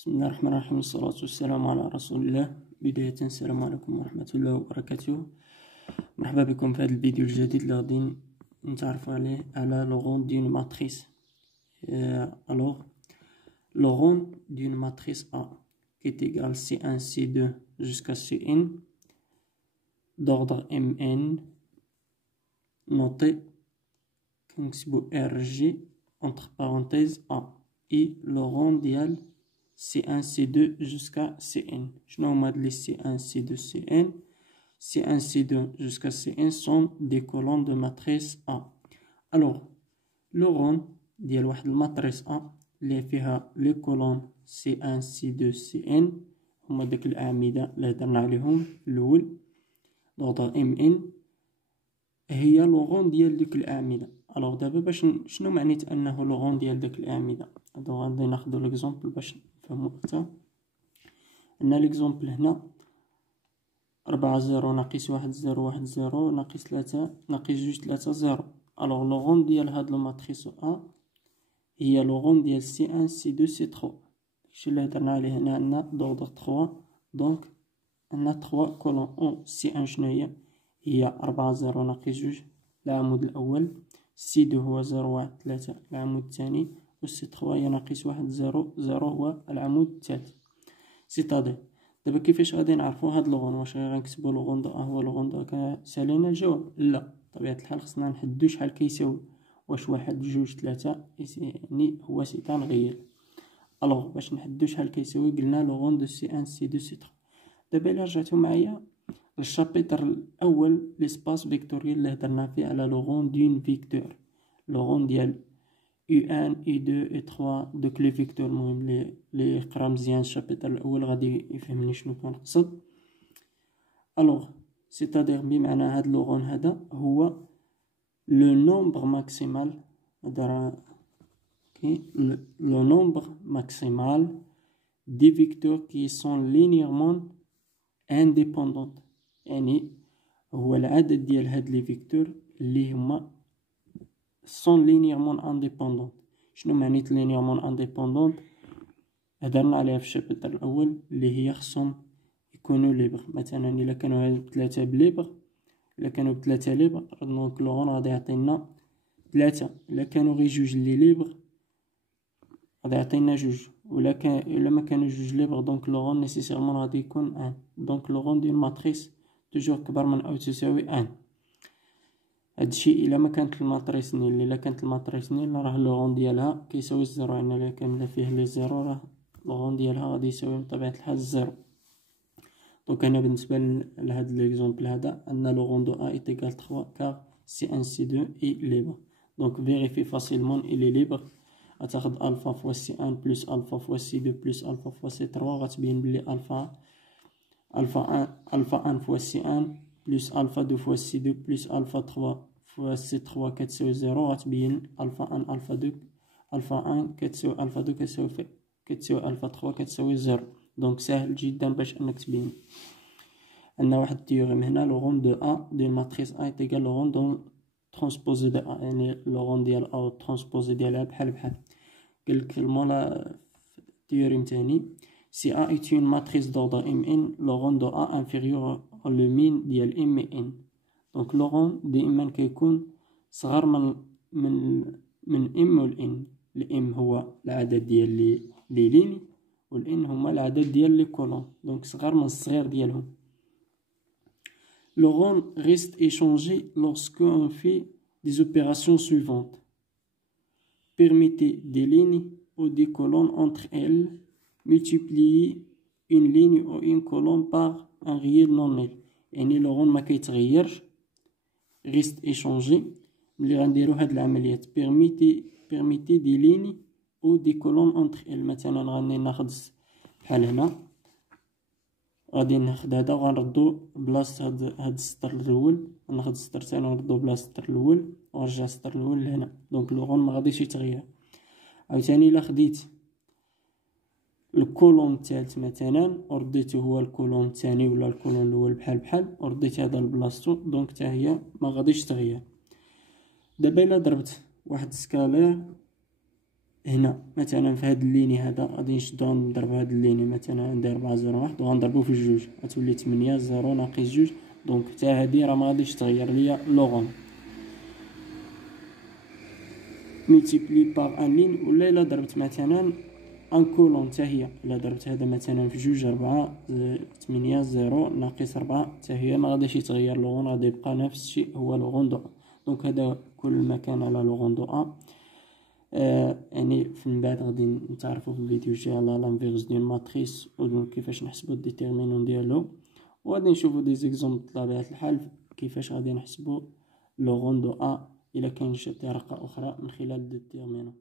بسم الله الرحمن الرحيم، والصلاة والسلام على رسول الله. بداية السلام عليكم ورحمة الله وبركاته. مرحبا بكم في هذا الفيديو الجديد اللي غادي نتعرفوا عليه على لو روند دون ماتريس. alors le rond d'une matrice A qui est égal C1 C2 jusqu'à Cn d'ordre Mn noté كنكتبو RG entre parenthèses A et le rond ديال C1 C2 jusqu'à Cn. Je nomme les C1 C2 Cn. C1 C2 jusqu'à Cn sont des colonnes de matrice A. Alors le rond ديال واحد الماتريس A اللي فيها لي كولون C1 C2 Cn هما داك الأعمدة اللي هضرنا عليهم الأول d'ordre Mn هي لو رون ديال ديك الأعمدة. الوغ دابا باش شنو معنيت أنه لو رون ديال داك الأعمدة؟ غادي ناخدو ليكزومبل باش نفهمو أكثر. عندنا ليكزومبل هنا 4 0 ناقص 1 0 1 0 ناقص 3 ناقص 2 3 0. الوغ لو رون ديال هاد الماتريس أ هي لو رون ديال C1 C2 C3. داكشي اللي هضرنا عليه هنا. عندنا دوردر 3 دونك عندنا 3 كولون أو C1 شناهي؟ هي 4 0 ناقص 2 العمود الأول، C2 هو 0 1 3 العمود الثاني، و C3 هي ناقص 1 0 0 هو العمود الثالث. سيتادير دابا كيفاش غادي نعرفو هاد لوغون؟ واش غنكتبو لوغون دا هو لوغون دا سالينا الجواب؟ لا، بطبيعة الحال خصنا نحددو شحال كيساوي. واش 1 2 3 يعني هو سيتان غير. الوغ باش نحددو شحال كيساوي قلنا لوغون دو C1 C2 C3. دابا الا رجعتو معايا للشابيتر الاول ليسباس فيكتوريال اللي هضرنا فيه على لوغون دون فيكتور، لوغون ديال U1 U2 U3 دوك لي فيكتور. المهم لي يقرا مزيان الشابيتر الاول غادي يفهمني شنو كنقصد. الوغ سيتادير بمعنى هاد لوغون هذا هو لو نومبر ماكسيمال le nombre maximal des vecteurs qui sont linéairement indépendants. يعني هو العدد ديال هاد لي فيكتور اللي هما sont linéairement indépendants. شنو معنيت linéairement indépendants؟ هضرنا عليها في الشابتر الاول اللي هي خصهم يكونوا ليبر. مثلا الا كانوا هاد بثلاثه بليبر، الا كانوا بثلاثه ليبر دونك لوغون غادي يعطينا ثلاثه. الا كانوا غير جوج لي ليبر غادي يعطينا جوج، ولا الا ما كانوا جوج ليبر دونك لوغون نيسيسيرمون غادي يكون ان. دونك لوغون ديال ماتريس توجور كبر من او تساوي ان. هادشي الا ما كانت الماتريس نيل. الا كانت الماتريس نيل راه لوغون ديالها كيساوي الزيرو، يعني الا كان فيه لي زيرو راه لوغون ديالها غادي يساوي بطبيعة الحال الزيرو. دونك هنا بالنسبه لهاد ليكزومبل هذا عندنا لوغون دو ا est égal 3 car C1 C2 est libre. donc vérifie facilement il est libre. غتاخد الفا فوا C1 بلس الفا فوا C2 بلس الفا فوا C3 غتبين بلي الفا 1 فوا C1 بلس الفا 2 فوا C2 بلس الفا 3 فوا C3 كتساوي 0. غتبين الفا 1 الفا 2 الفا 1 كتساوي الفا 2 كتساوي الفا 3 كتساوي 0. دونك ساهل جدا باش انك تبين. عندنا واحد التيوريم هنا لوغون دو ا دو ماتريس ا est égal لوغون دو ترانسبوزي دو ا، يعني لوغون ديال ا ترانسبوزي ديالها بحال بحال. قالك المولا تيوريم تاني سي ا est une matrice d'ordre Mn لوغون دو ا inférieur لو مين ديال Mn. دونك لوغون دائما كيكون صغر من M و الN. الام هو العدد ديال لي لين والان هما العدد ديال لي كولون، دونك صغر من الصغير ديالهم. Le rond reste échangé lorsque on fait des opérations suivantes. Permettez des lignes ou des colonnes entre elles. Multiplier une ligne ou une colonne par un réel non nul. يعني le rond ما كيتغيرش. reste échangé ملي غنديرو هاد العمليات. permettez des lignes ou des colonnes entre elles. مثلا غادي ناخد بحال هنا، غادي ناخد هذا وغنردو بلاصة هاد السطر الاول، ناخد السطر الثاني ونردو بلاصة السطر الاول ونرجع السطر الاول لهنا. دونك لوغون ما غاديش يتغير. عاوتاني الا خديت الكولون الثالث مثلا ورديتو هو الكولون الثاني ولا الكولون الاول بحال ورديت هذا لبلاصتو، دونك حتى هي ما غاديش تغير. دابا الا ضربت واحد سكالير هنا مثلا في هاد الليني هذا غادي نشدو نضرب هاد الليني مثلا ندير 401 وغنضربو في الجوج غتولي 8 0 ناقص جوج. دونك حتى هادي راه ما غاديش تغير ليا لوغون ملتيبلي باغ ان لين. ولا الا ضربت مثلا ان كولون حتى هي، الا ضربت هذا مثلا في جوج 4 8 0 ناقص 4 حتى هي ما غاديش يتغير لوغون، غادي يبقى نفس الشيء هو لوغون دو. دونك هذا كل ما كان على لوغون دو يعني من بعد غادي نتعرفوا في الفيديو الجاي على لانفيرس ديال ماتريس وكيفاش نحسبوا الديتيرمينون ديالو، وغادي نشوفوا دي زيكزومبل بطبيعه الحال كيفاش غادي نحسبوا لوغون دو الا كاين شي طريقه اخرى من خلال الديتيرمينون.